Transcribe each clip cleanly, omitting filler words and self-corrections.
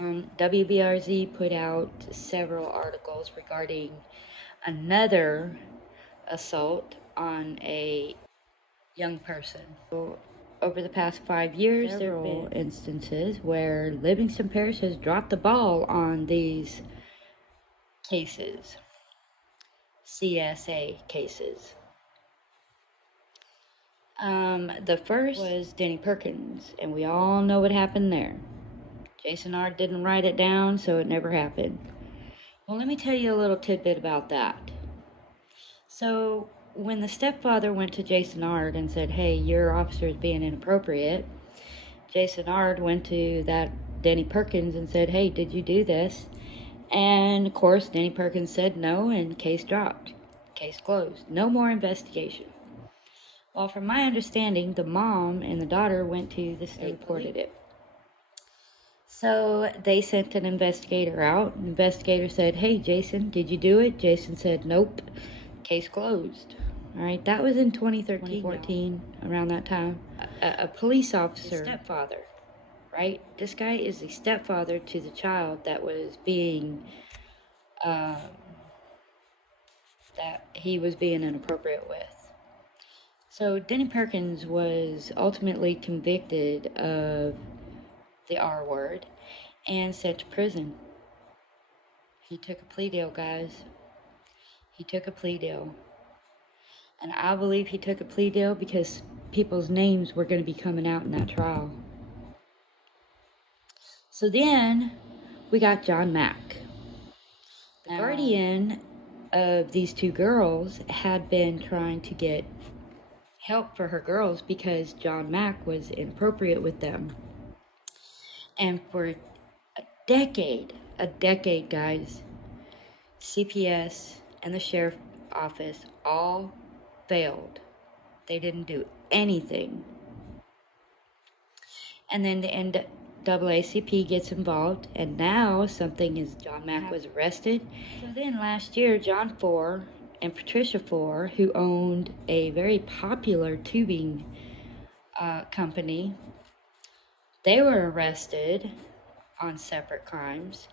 WBRZ put out several articles regarding another assault on a young person. So, over the past 5 years, there have been instances where Livingston Parish has dropped the ball on these cases, CSA cases. The first was Denny Perkins, and we all know what happened there. Jason Ard didn't write it down, so it never happened. Well, let me tell you a little tidbit about that. So, when the stepfather went to Jason Ard and said, hey, your officer is being inappropriate, Jason Ard went to that Denny Perkins and said, hey, did you do this? And, of course, Denny Perkins said no, and case dropped. Case closed. No more investigation. Well, from my understanding, the mom and the daughter went to the state and reported it. So they sent an investigator out. The investigator said, hey, Jason, did you do it? Jason said, nope. Case closed. All right, that was in 2013, 2014, around that time. A police officer, stepfather, right? This guy is the stepfather to the child that was being, that he was being inappropriate with. So Denny Perkins was ultimately convicted of the R word and sent to prison. He took a plea deal, guys. He took a plea deal. And I believe he took a plea deal because people's names were going to be coming out in that trial. So then we got John Mack. The guardian of these two girls had been trying to get help for her girls because John Mack was inappropriate with them. And for a decade, guys, CPS and the sheriff's office all failed. They didn't do anything. And then the NAACP gets involved, and now John Mack was arrested. So then last year, John Four and Patricia Four, who owned a very popular tubing company, they were arrested on separate crimes.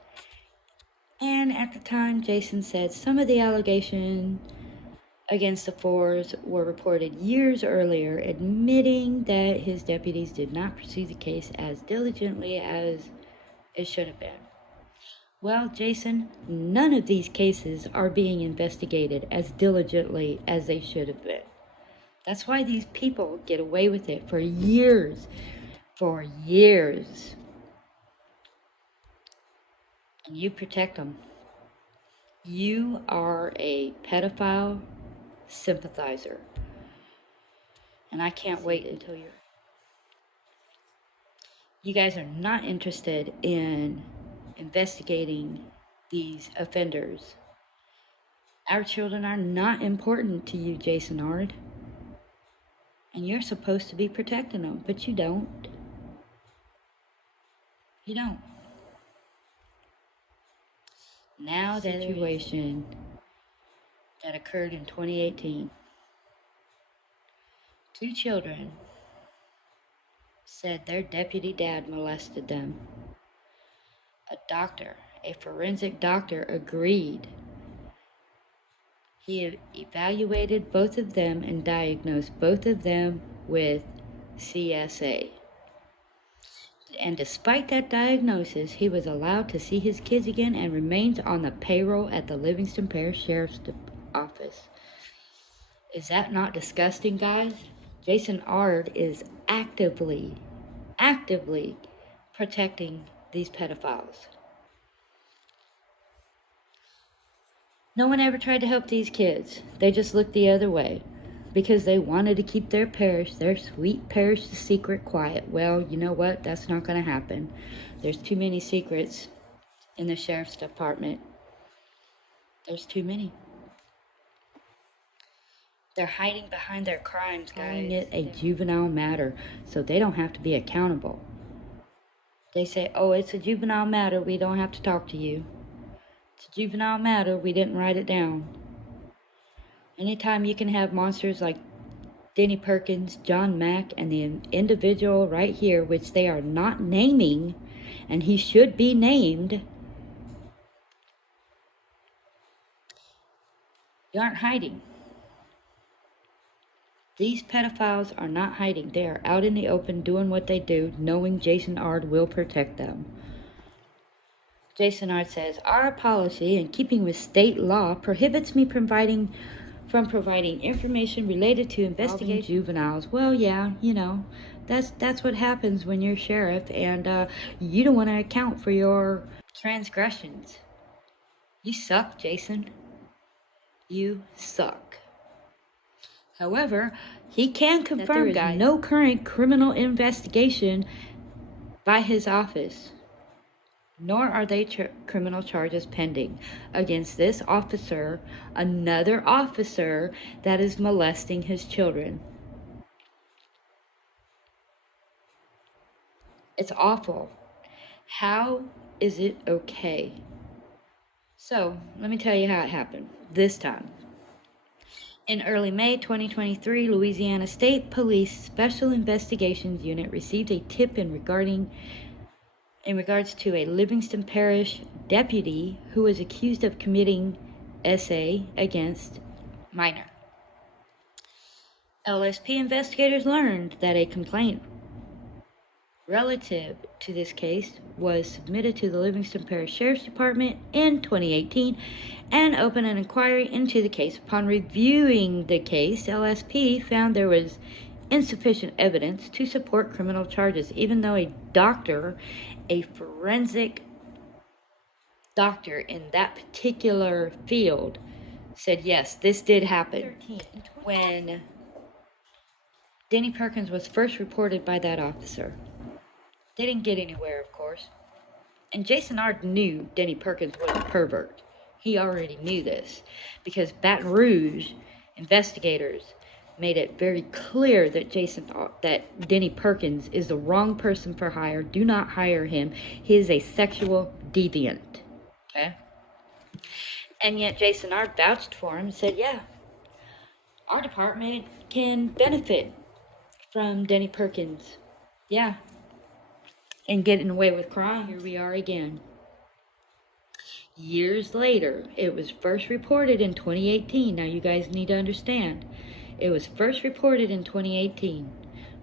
And at the time, Jason said some of the allegations against the Fours were reported years earlier, admitting that his deputies did not pursue the case as diligently as it should have been. Well, Jason, none of these cases are being investigated as diligently as they should have been. That's why these people get away with it for years. For years. And you protect them. You are a pedophile sympathizer. And I can't wait until you guys are not interested in investigating these offenders. Our children are not important to you, Jason Ard. And you're supposed to be protecting them, but you don't. You don't. Now that situation that occurred in 2018. 2 children said their deputy dad molested them. A forensic doctor agreed. He evaluated both of them and diagnosed both of them with CSA. And despite that diagnosis, he was allowed to see his kids again and remains on the payroll at the Livingston Parish Sheriff's Office. Is that not disgusting, guys? Jason Ard is actively protecting these pedophiles. No one ever tried to help these kids. They just looked the other way because they wanted to keep their sweet parish secret quiet. Well, you know what? That's not going to happen. There's too many secrets in the sheriff's department. There's too many. They're hiding behind their crimes, guys. Calling it a juvenile matter so they don't have to be accountable. They say, oh, it's a juvenile matter. We don't have to talk to you. It's a juvenile matter. We didn't write it down. Anytime you can have monsters like Denny Perkins, John Mack, and the individual right here, which they are not naming, and he should be named. You aren't hiding. These pedophiles are not hiding. They are out in the open doing what they do, knowing Jason Ard will protect them. Jason Ard says, our policy, in keeping with state law, prohibits me from providing information related to investigating juveniles. Well, yeah, you know, that's what happens when you're sheriff, and you don't want to account for your transgressions. You suck, Jason. You suck. However, he can confirm there is no current criminal investigation by his office, nor are they criminal charges pending against this officer, another officer that is molesting his children. It's awful. How is it okay? So, let me tell you how it happened this time. In early May 2023, Louisiana State Police Special Investigations Unit received a tip in regards to a Livingston Parish deputy who was accused of committing SA against minor. LSP investigators learned that a complaint relative to this case was submitted to the Livingston Parish Sheriff's Department in 2018 and opened an inquiry into the case. Upon reviewing the case, LSP found there was insufficient evidence to support criminal charges, even though a doctor, a forensic doctor in that particular field, said yes, this did happen. When Denny Perkins was first reported by that officer, they didn't get anywhere, of course. And Jason Ard knew Denny Perkins was a pervert. He already knew this because Baton Rouge investigators made it very clear that Denny Perkins is the wrong person for hire. Do not hire him. He is a sexual deviant. Okay? And yet Jason Ard vouched for him and said, yeah, our department can benefit from Denny Perkins. Yeah. And getting away with crime. Here we are again. Years later, it was first reported in 2018. Now you guys need to understand. It was first reported in 2018.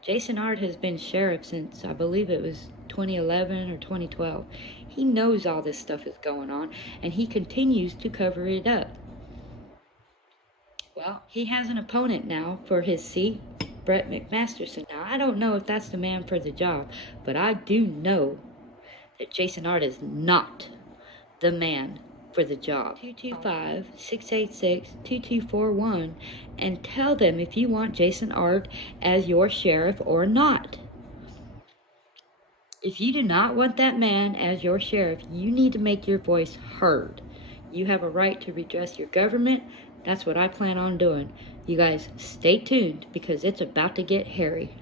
Jason Ard has been sheriff since, I believe it was 2011 or 2012. He knows all this stuff is going on, and he continues to cover it up. Well, he has an opponent now for his seat, Brett McMasterson. Now, I don't know if that's the man for the job, but I do know that Jason Ard is not the man for the job. 225-686-2241 and tell them if you want Jason Ard as your sheriff or not. If you do not want that man as your sheriff, you need to make your voice heard. You have a right to redress your government. That's what I plan on doing. You guys stay tuned because it's about to get hairy.